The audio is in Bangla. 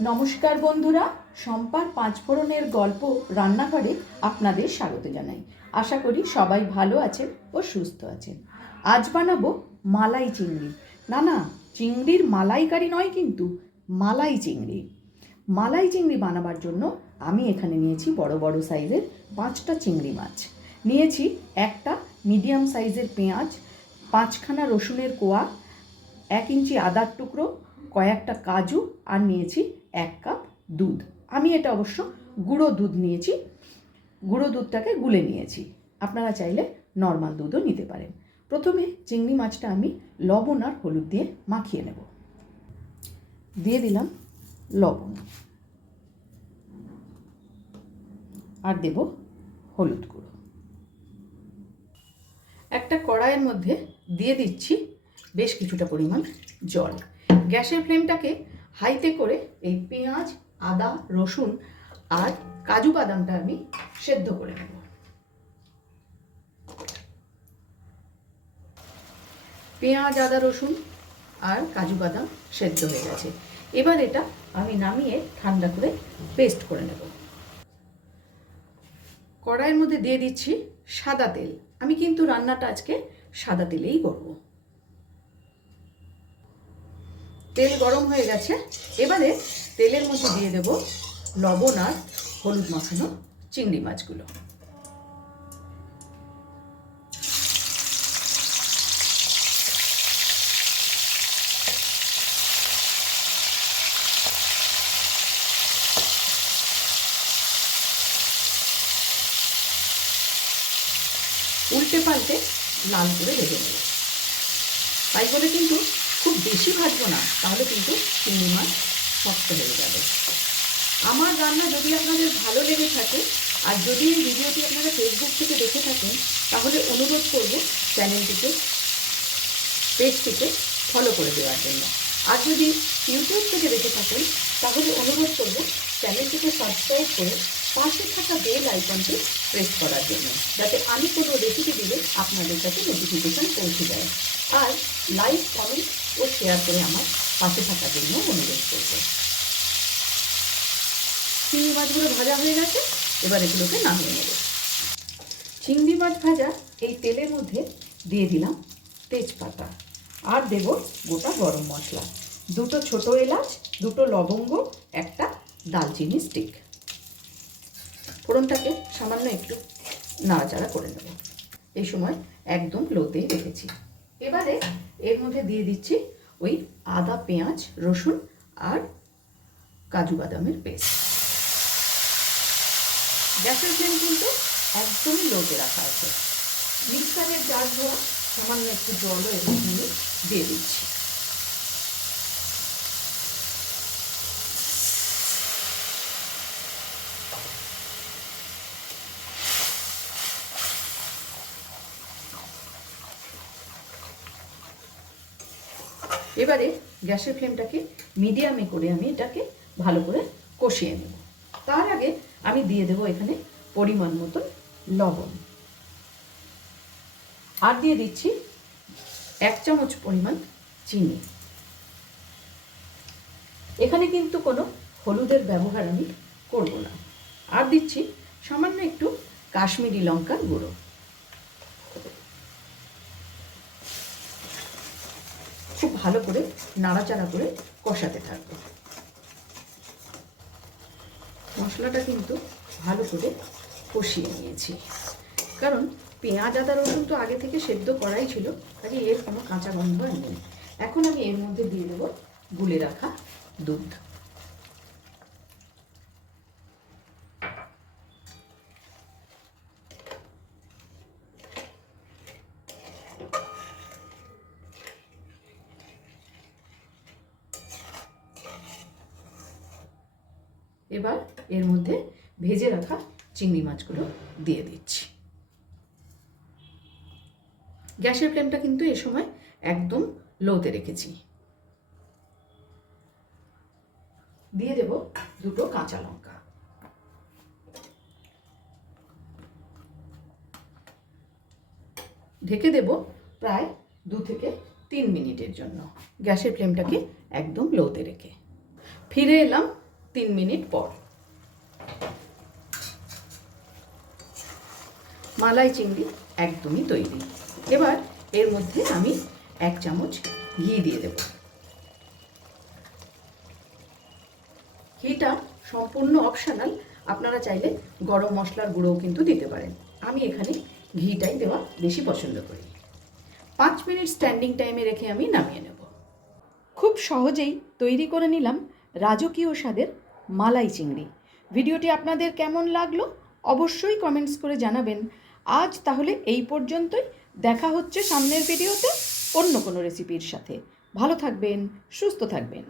নমস্কার বন্ধুরা, শম্পার পাঁচফোড়নের গল্প রান্নাঘরে আপনাদের স্বাগত জানাই। আশা করি সবাই ভালো আছেন ও সুস্থ আছেন। আজ বানাবো মালাই চিংড়ি। না, চিংড়ির মালাইকারি নয়, কিন্তু মালাই চিংড়ি। মালাই চিংড়ি বানাবার জন্য আমি এখানে নিয়েছি বড় বড় সাইজের 5টা চিংড়ি মাছ, নিয়েছি একটা মিডিয়াম সাইজের পেঁয়াজ, 5খানা রসুনের কোয়া, 1 ইঞ্চি আদার টুকরো, কয়েকটা কাজু, আর নিয়েছি 1 কাপ দুধ। আমি এটা অবশ্য গুঁড়ো দুধ নিয়েছি, গুঁড়ো দুধটাকে গুলে নিয়েছি। আপনারা চাইলে নর্মাল দুধও নিতে পারেন। প্রথমে চিংড়ি মাছটা আমি লবণ আর হলুদ দিয়ে মাখিয়ে নেব। দিয়ে দিলাম লবণ আর দেব হলুদ গুঁড়ো। একটা কড়াইয়ের মধ্যে দিয়ে দিচ্ছি বেশ কিছুটা পরিমাণ জল। গ্যাসের ফ্লেমটাকে হাইতে করে এই পেঁয়াজ, আদা, রসুন আর কাজু বাদামটা আমি সেদ্ধ করে নেব। পেঁয়াজ, আদা, রসুন আর কাজু বাদাম সেদ্ধ হয়ে গেছে। এবার এটা আমি নামিয়ে ঠান্ডা করে পেস্ট করে নেব। কড়াইয়ের মধ্যে দিয়ে দিচ্ছি সাদা তেল। আমি কিন্তু রান্নাটা আজকে সাদা তেলেই করব। তেল গরম হয়ে গেছে। এবারে তেলের মধ্যে দিয়ে দেব লবণ আর হলুদ মাখানো চিংড়ি মাছগুলো। উল্টে পাল্টে লাল করে ভেজে নেব। তাই বলে কিন্তু খুব বেশি ভাজবো না, তাহলে কিন্তু চিংড়ি মাছ শক্ত হয়ে যাবে। আমার রান্না যদি আপনাদের ভালো লেগে থাকে আর যদি এই ভিডিওটি আপনারা ফেসবুক থেকে দেখে থাকেন, তাহলে অনুরোধ করব চ্যানেলটিকে, পেজটিকে ফলো করে দেওয়ার জন্য। আর যদি ইউটিউব থেকে দেখে থাকেন, তাহলে অনুরোধ করব চ্যানেলটিকে সাবস্ক্রাইব করে পাশে থাকা বেল আইকনটি প্রেস করার জন্য, যাতে আমি কোনো রেসিপি দিলে আপনাদের কাছে নোটিফিকেশান পৌঁছে যায়। আর লাইক, কমেন্ট ও শেয়ার করে আমার পাশে থাকার জন্য অনুরোধ করব। চিংড়ি মাছগুলো ভাজা হয়ে গেছে, এবার এগুলোকে নামিয়ে নেব। চিংড়ি মাছ ভাজা এই তেলের মধ্যে দিয়ে দিলাম তেজপাতা আর দেব গোটা গরম মশলা, 2টো ছোটো এলাচ, 2টো লবঙ্গ, একটা দালচিনি স্টিক। ফোড়নটাকে সামান্য একটু নাড়াচাড়া করে নেব। এই সময় একদম লোতে রেখেছি। এবারে এর মধ্যে দিয়ে দিচ্ছি ওই আদা, পেঁয়াজ, রসুন আর কাজু বাদামের পেস্ট। গ্যাসের ফ্লেম কিন্তু একদমই লোতে রাখা আছে। মিক্সারের জার ধোয়া সামান্য একটু জলও এর মধ্যে দিয়ে দিচ্ছি। এবারে গ্যাসের ফ্লেমটাকে মিডিয়ামে করে আমি এটাকে ভালো করে কষিয়ে নেব। তার আগে আমি দিয়ে দেব এখানে পরিমাণ মতো লবণ আর দিয়ে দিচ্ছি 1 চামচ পরিমাণ চিনি। এখানে কিন্তু কোনো হলুদের ব্যবহার আমি করব না। আর দিচ্ছি সামান্য একটু কাশ্মীরি লঙ্কার গুঁড়ো। খুব ভালো করে নাড়াচাড়া করে কষাতে থাকবো। মশলাটা কিন্তু ভালো করে কষিয়ে নিয়েছি, কারণ পেঁয়াজ, আদা, রসুন তো আগে থেকে সেদ্ধ করাই ছিল, কাজে এর কোনো কাঁচা গন্ধ নেই। এখন আমি এর মধ্যে দিয়ে দেবো গুলে রাখা দুধ। এবার এর মধ্যে ভেজে রাখা চিংড়ি মাছগুলো দিয়ে দিচ্ছি। গ্যাসের ফ্লেমটা কিন্তু এ সময় একদম লোতে রেখেছি। দিয়ে দেব 2টো কাঁচা লঙ্কা। ঢেকে দেব প্রায় 2 থেকে 3 মিনিটের জন্য, গ্যাসের ফ্লেমটাকে একদম লোতে রেখে। ফিরে এলাম 3 মিনিট পর। মালাই চিংড়ি একদমই তৈরি। এবার এর মধ্যে আমি 1 চামচ ঘি দিয়ে দেব। ঘিটা সম্পূর্ণ অপশনাল, আপনারা চাইলে গরম মশলার গুঁড়োও কিন্তু দিতে পারেন। আমি এখানে ঘিটাই দেওয়া বেশি পছন্দ করি। 5 মিনিট স্ট্যান্ডিং টাইমে রেখে আমি নামিয়ে নেব। খুব সহজেই তৈরি করে নিলাম রাজকীয় স্বাদের মালাই চিংড়ি। ভিডিওটি আপনাদের কেমন লাগলো অবশ্যই কমেন্টস করে জানাবেন। আজ তাহলে এই পর্যন্তই। দেখা হচ্ছে সামনের ভিডিওতে অন্য কোনো রেসিপির সাথে। ভালো থাকবেন, সুস্থ থাকবেন।